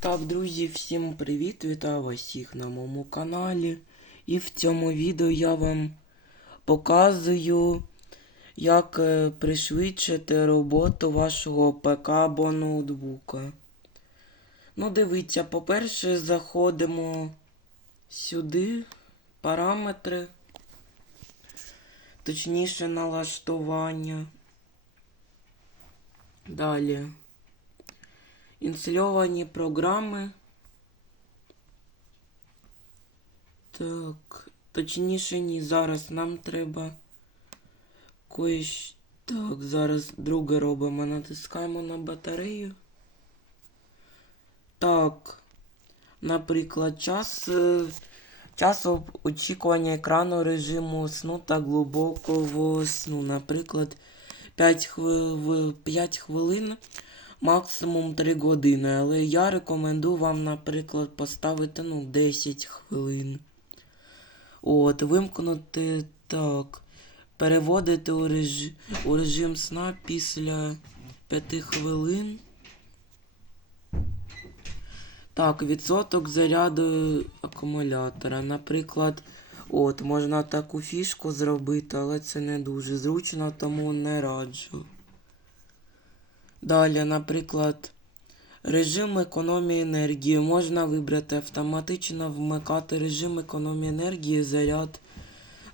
Так, друзі, всім привіт! Вітаю вас всіх на моєму каналі. І в цьому відео я вам показую, як е, пришвидшити роботу вашого ПК або ноутбука. Ну, дивіться, по-перше, заходимо сюди, параметри, точніше налаштування. Далі. Інстальовані програми. Так, точніше ні, зараз нам треба коїш. Так, зараз друге робимо. Натискаємо на батарею. Так. Наприклад, час, е, час очікування екрану режиму сну та глибокого сну. Наприклад, 5, хвил... 5 хвилин максимум 3 години. Але я рекомендую вам, наприклад, поставити ну, 10 хвилин. От, вимкнути так. Переводити у, реж... у режим сна після 5 хвилин. Так, відсоток заряду акумулятора. Наприклад, от, можна таку фішку зробити, але це не дуже зручно, тому не раджу. Далі, наприклад, режим економії енергії. Можна вибрати автоматично вмикати режим економії енергії, заряд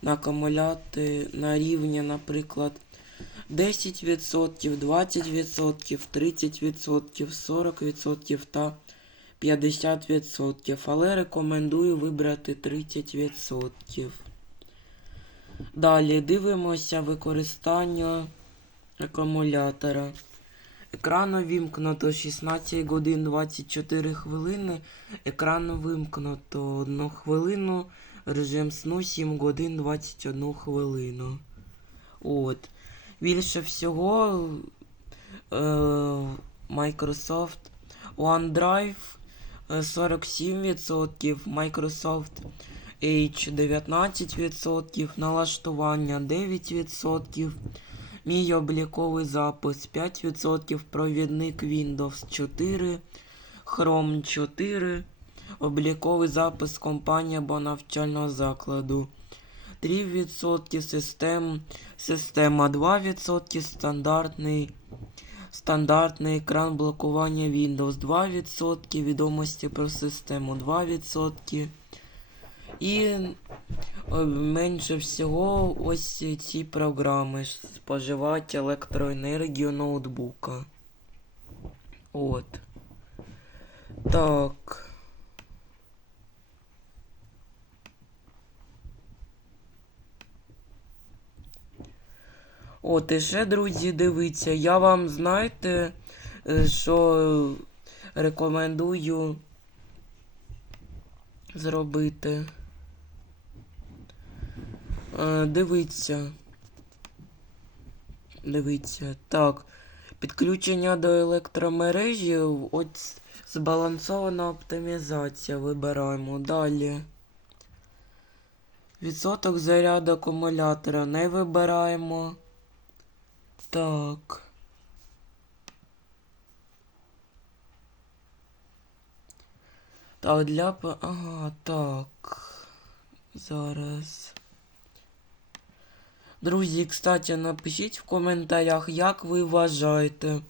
на акумуляти на рівні, наприклад, 10%, 20%, 30%, 40% та 50%. Але рекомендую вибрати 30%. Далі дивимося використання акумулятора. Екран увімкнуто 16 годин 24 хвилини. Екран вимкнуто 1 хвилину. Режим сну 7 годин 21 хвилину. От. Більше всього е, Microsoft OneDrive е, 47%, Microsoft Edge 19%, налаштування 9%. Мій обліковий запис. 5%, провідник Windows 4, Chrome 4, обліковий запис компанії або навчального закладу. 3%, систем, система. 2%, стандартний, стандартний екран блокування Windows. 2%, відомості про систему. 2%. І менше всього ось ці програми споживають електроенергію ноутбука. От. Так. От, і ще, друзі, дивіться, я вам знаєте, е, що рекомендую зробити. Е, Дивіться. Дивіться. Так. Підключення до електромережі. От збалансована оптимізація. Вибираємо. Далі. Відсоток заряду акумулятора не вибираємо. Так. Так, для... Ага, так. Зараз. Друзі, кстати, напишіть в коментарях, як ви вважаєте,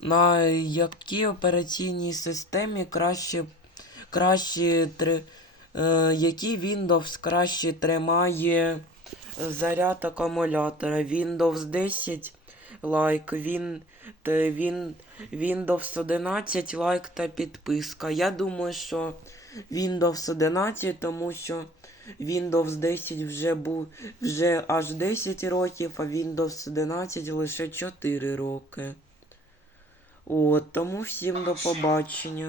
на якій операційній системі краще, краще три, е, який Windows краще тримає заряд акумулятора. Windows 10 лайк, він, він, Windows 11 лайк та підписка. Я думаю, що Windows 11, тому що Windows 10 вже був вже аж 10 років, а Windows 11 лише 4 роки. От, тому всім до побачення.